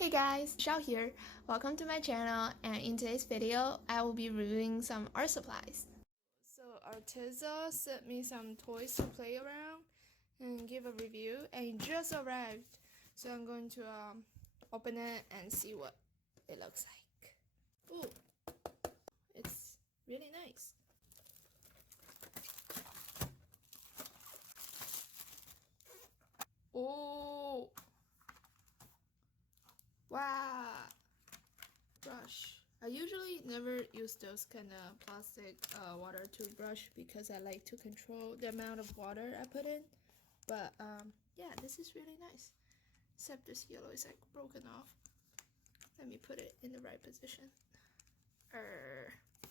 Hey guys, Shao here. Welcome to my channel, and in today's video, I will be reviewing some art supplies. So Arteza sent me some toys to play around and give a review, and it just arrived. So I'm going to open it and see what it looks like. Ooh, it's really nice. Oh, wow. Brush. I usually never use those kind of plastic water toothbrush because I like to control the amount of water I put in. But yeah, this is really nice. Except this yellow is like broken off. Let me put it in the right position.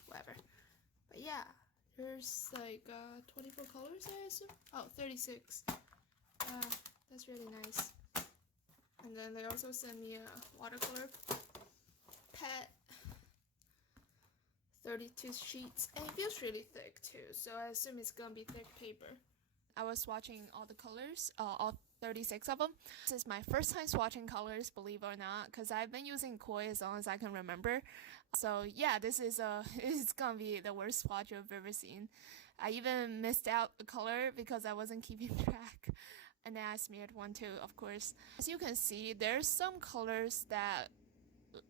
Whatever. But yeah, there's like 24 colors, I assume. Oh, 36. That's really nice. And then they also sent me a watercolor pad. 32 sheets, and it feels really thick too, so I assume it's gonna be thick paper. I was swatching all the colors, all 36 of them. This is my first time swatching colors, believe it or not, because I've been using koi as long as I can remember. So yeah, this is it's gonna be the worst swatch I've ever seen. I even missed out a color because I wasn't keeping track, and then I smeared one too, of course. As you can see, there's some colors that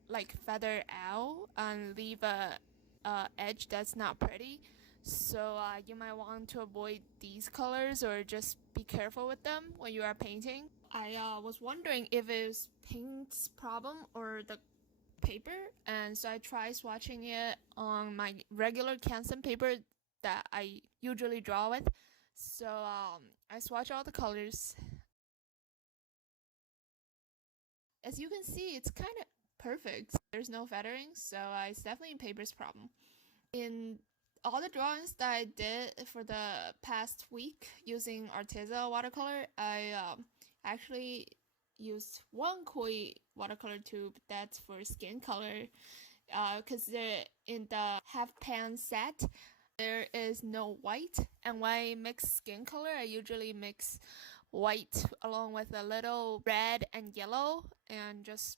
like feather out and leave a edge that's not pretty, so you might want to avoid these colors or just be careful with them when you are painting. I was wondering if it was paint's problem or the paper, and so I tried swatching it on my regular Canson paper that I usually draw with. So I swatched all the colors. As you can see, it's kind of perfect. There's no feathering, so it's definitely paper's problem. In all the drawings that I did for the past week using Arteza Watercolor, I actually used one koi watercolor tube that's for skin color, because in the half pan set there is no white, and when I mix skin color, I usually mix white along with a little red and yellow and just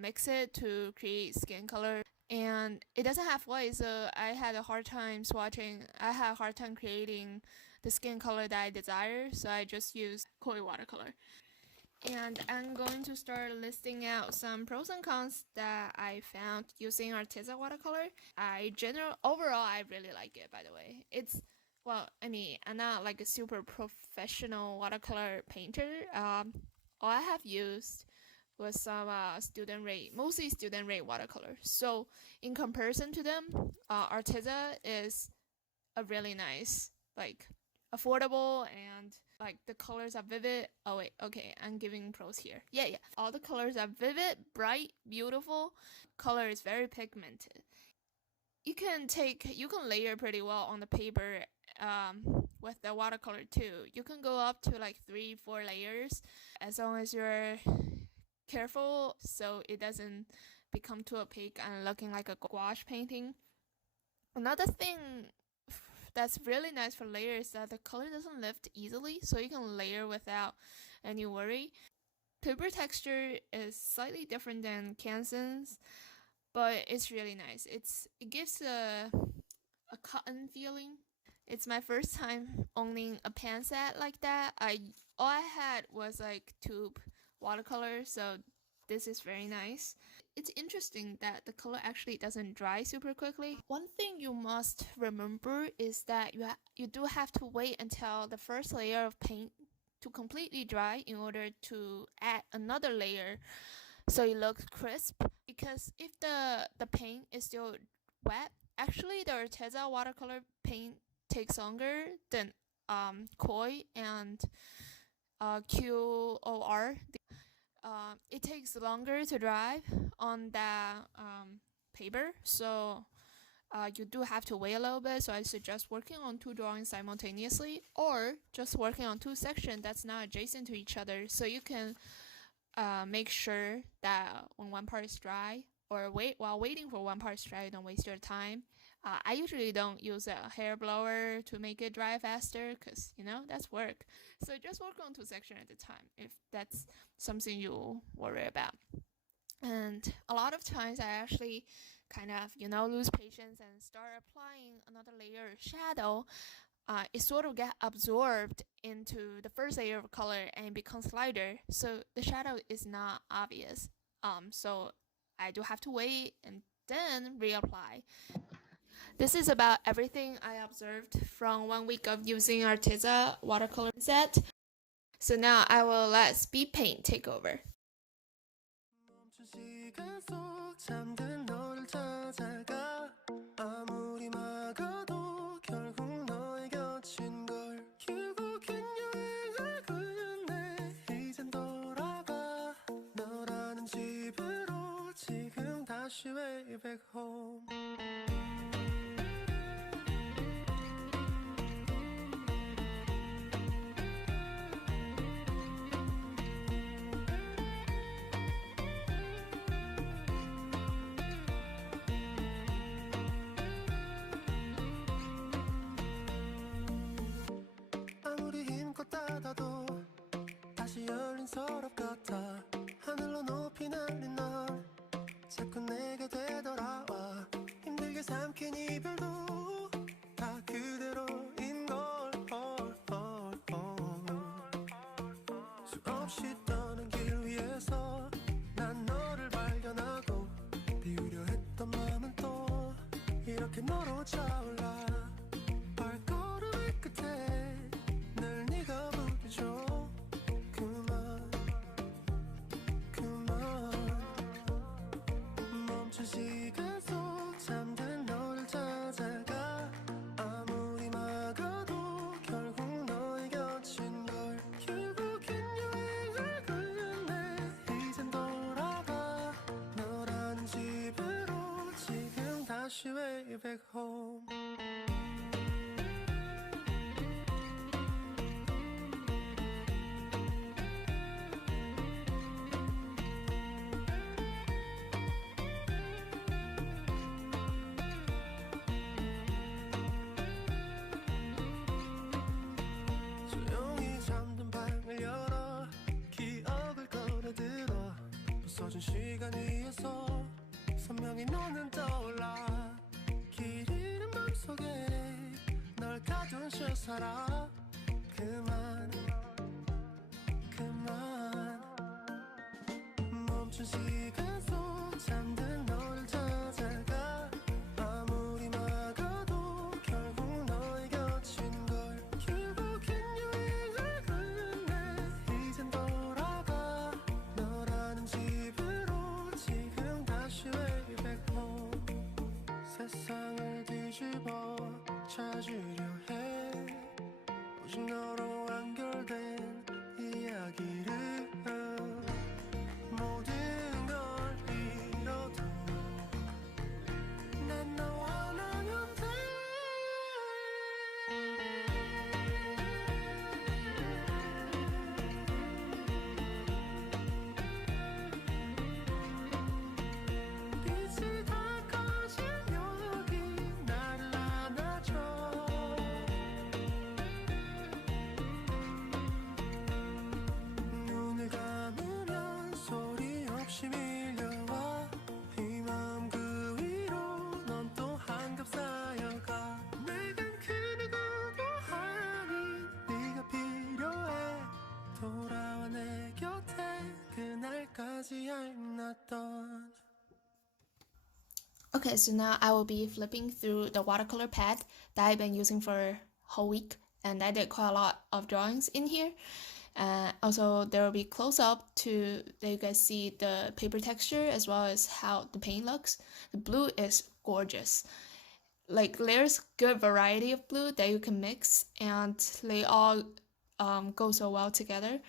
mix it to create skin color. And it doesn't have white, so I had a hard time swatching. I had a hard time creating the skin color that I desire, so I just used koi watercolor. And I'm going to start listing out some pros and cons that I found using Arteza watercolor. Overall, I really like it, by the way. Well, I mean, I'm not like a super professional watercolor painter. All I have used was some mostly student rate watercolor. So in comparison to them, Arteza is a really nice, like, affordable, and like the colors are vivid. Oh wait, okay, I'm giving pros here. Yeah. All the colors are vivid, bright, beautiful. Color is very pigmented. You can layer pretty well on the paper with the watercolor too. You can go up to like 3-4 layers as long as you're careful so it doesn't become too opaque and looking like a gouache painting. Another thing that's really nice for layers is that the color doesn't lift easily, so you can layer without any worry. Paper texture is slightly different than Canson's, but it's really nice. It gives a cotton feeling. It's my first time owning a pan set like that. All I had was like tube watercolor, so this is very nice. It's interesting that the color actually doesn't dry super quickly. One thing you must remember is that you do have to wait until the first layer of paint to completely dry in order to add another layer so it looks crisp. Because if the paint is still wet, actually the Arteza watercolor paint takes longer than koi and QOR. It takes longer to dry on that paper, so you do have to wait a little bit. So I suggest working on 2 drawings simultaneously, or just working on 2 sections that's not adjacent to each other, so you can make sure that when one part is dry, or while waiting for one part to dry, you don't waste your time. I usually don't use a hair blower to make it dry faster because, that's work. So just work on 2 sections at a time if that's something you worry about. And a lot of times I actually kind of, lose patience and start applying another layer of shadow. It sort of get absorbed into the first layer of color and becomes lighter. So the shadow is not obvious. So I do have to wait and then reapply. This is about everything I observed from 1 week of using Arteza Watercolor set. So now I will let Speedpaint take over. way back home. 아무리 힘껏 닫아도 다시 열린 서랍 같아. 하늘로 높이 날린 넌 자꾸 내게 되돌아와. 힘들게 삼킨 이별도 다 그대로인 걸. 수없이 떠난 길 위에서 난 너를 발견하고 비우려 했던 마음은 또 이렇게 너로 차올라. 발걸음의 끝에 늘 네가 부딪혀. 그만 멈춘 시간 속 잠든 너를 찾아가. 아무리 막아도 결국 너의 곁인 걸. 결국엔 여행을 끝내 이젠 돌아가. 너라는 집으로 지금 다시 way back home. 조용히 잠든 방을 열어 기억을 꺼내들어. 부서진 시간 위에서 선명히 너는 떠올라. 길 잃은 맘속에 널 가둔 실사라. 그만 멈춘 시간 속 잠든 너를 찾아가. 아무리 막아도 결국 너의 곁인 걸. 결국엔 여행을 끝내 이젠 돌아가. 너라는 집으로 지금 다시 way back home. 세상을 뒤집어 찾으려 해. 오직 너로 완결된 이야기를. 모든 걸 잃어도 난 너와 나면 돼. 빛이 다 꺼진 여기 나를 안아줘. 눈을 감으면 소리 없이 밀려와. 이 마음 그 위로 넌 또 한겹 쌓여가. 내겐 그 누구도 아닌 네가 필요해. 돌아와 내 곁에 그날까지 얄났던. Okay, so now I will be flipping through the watercolor pad that I've been using for a whole week, and I did quite a lot of drawings in here. Also, there will be close up to let you guys see the paper texture as well as how the paint looks. The blue is gorgeous. Like, there's good variety of blue that you can mix, and they all go so well together.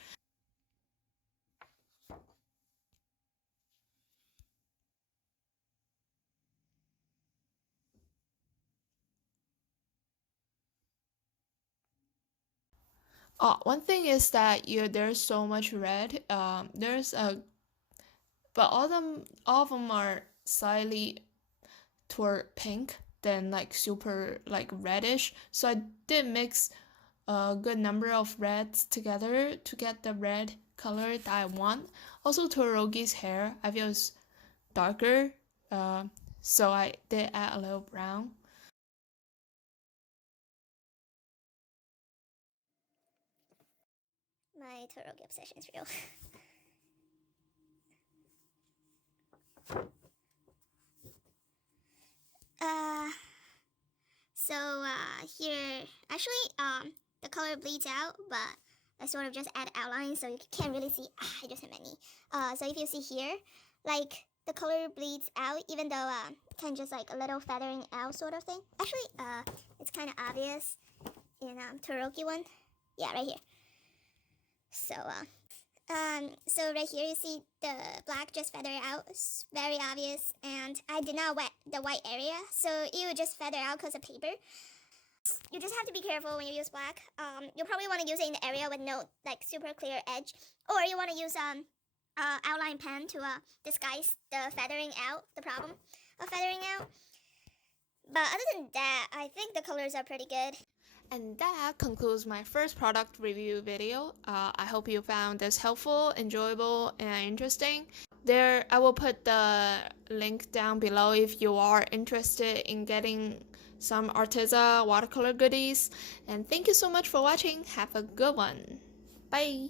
One thing is that there's so much red. But all of them are slightly toward pink. than like super like reddish. So I did mix a good number of reds together to get the red color that I want. Also, Todoroki's hair I feel is darker, so I did add a little brown. My Todoroki obsession is real. Here, actually, the color bleeds out, but I sort of just add outlines so you can't really see. I just hit my knee. So if you see here, like the color bleeds out, even though kind of just like a little feathering out sort of thing. Actually, it's kind of obvious in Todoroki one. Yeah, right here. So right here you see the black just feather out. It's very obvious, and I did not wet the white area, so it would just feather out because of paper. You just have to be careful when you use black. You'll probably want to use it in the area with no like super clear edge, or you want to use outline pen to disguise the feathering out, the problem of feathering out. But other than that, I think the colors are pretty good. And that concludes my first product review video. I hope you found this helpful, enjoyable, and interesting. There, I will put the link down below if you are interested in getting some Arteza watercolor goodies. And thank you so much for watching. Have a good one. Bye!